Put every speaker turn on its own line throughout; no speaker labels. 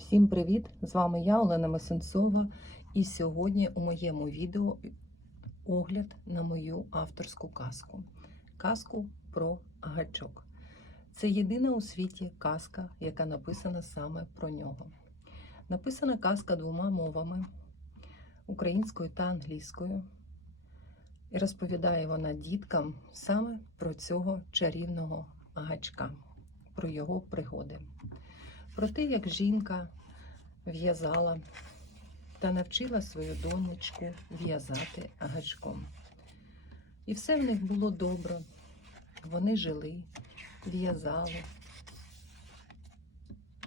Всім привіт! З вами я, Олена Масенцова, і сьогодні у моєму відео огляд на мою авторську казку. Казку про гачок. Це єдина у світі казка, яка написана саме про нього. Написана казка двома мовами українською та англійською. І розповідає вона діткам саме про цього чарівного гачка, про його пригоди про те, як жінка в'язала та навчила свою донечку в'язати гачком. І все в них було добре. Вони жили, в'язали,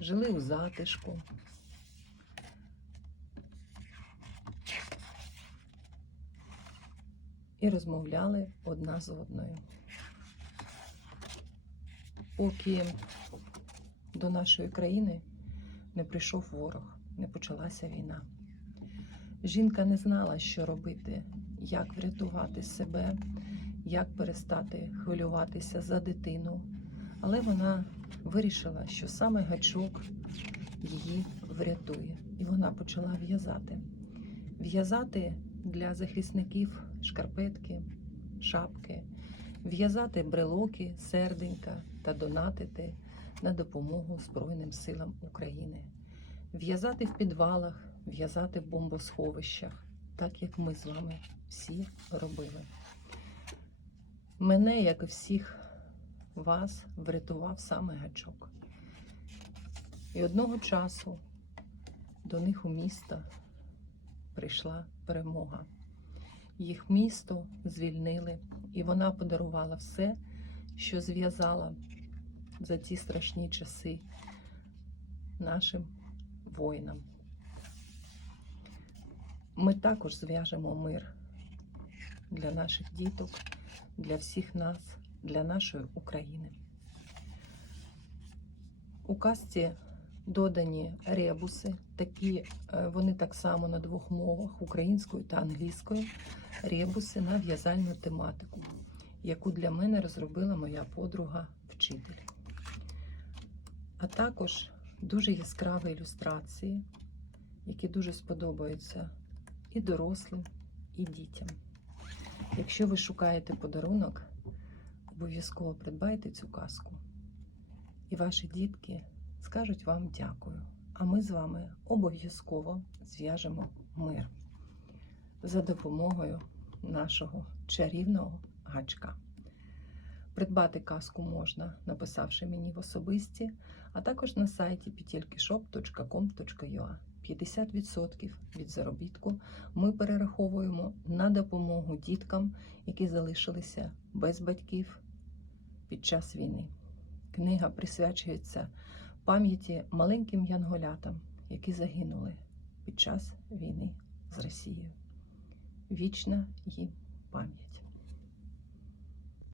жили у затишку. І розмовляли одна з одною. Поки до нашої країни не прийшов ворог, не почалася війна. Жінка не знала, що робити, як врятувати себе, як перестати хвилюватися за дитину. Але вона вирішила, що саме гачок її врятує. І вона почала в'язати. В'язати для захисників шкарпетки, шапки, в'язати брелоки, серденька та донатити на допомогу Збройним силам України, в'язати в підвалах, в'язати в бомбосховищах, так як ми з вами всі робили. Мене, як і всіх вас, врятував саме гачок. І одного часу до них у місто прийшла перемога. Їх місто звільнили, і вона подарувала все, що зв'язала за ці страшні часи нашим воїнам. Ми також зв'яжемо мир для наших діток, для всіх нас, для нашої України. У казці додані ребуси, такі е, вони так само на двох мовах українською та англійською. Ребуси на в'язальну тематику, яку для мене розробила моя подруга вчитель а також дуже яскраві ілюстрації, які дуже сподобаються і дорослим, і дітям. Якщо ви шукаєте подарунок, обов'язково придбайте цю казку. І ваші дітки скажуть вам дякую. А ми з вами обов'язково зв'яжемо мир за допомогою нашого чарівного гачка. Придбати казку можна, написавши мені в особисті, а також на сайті petelkishop.com.ua. 50% від заробітку ми перераховуємо на допомогу діткам, які залишилися без батьків під час війни. Книга присвячується пам'яті маленьким янголятам, які загинули під час війни з Росією. Вічна їм пам'ять.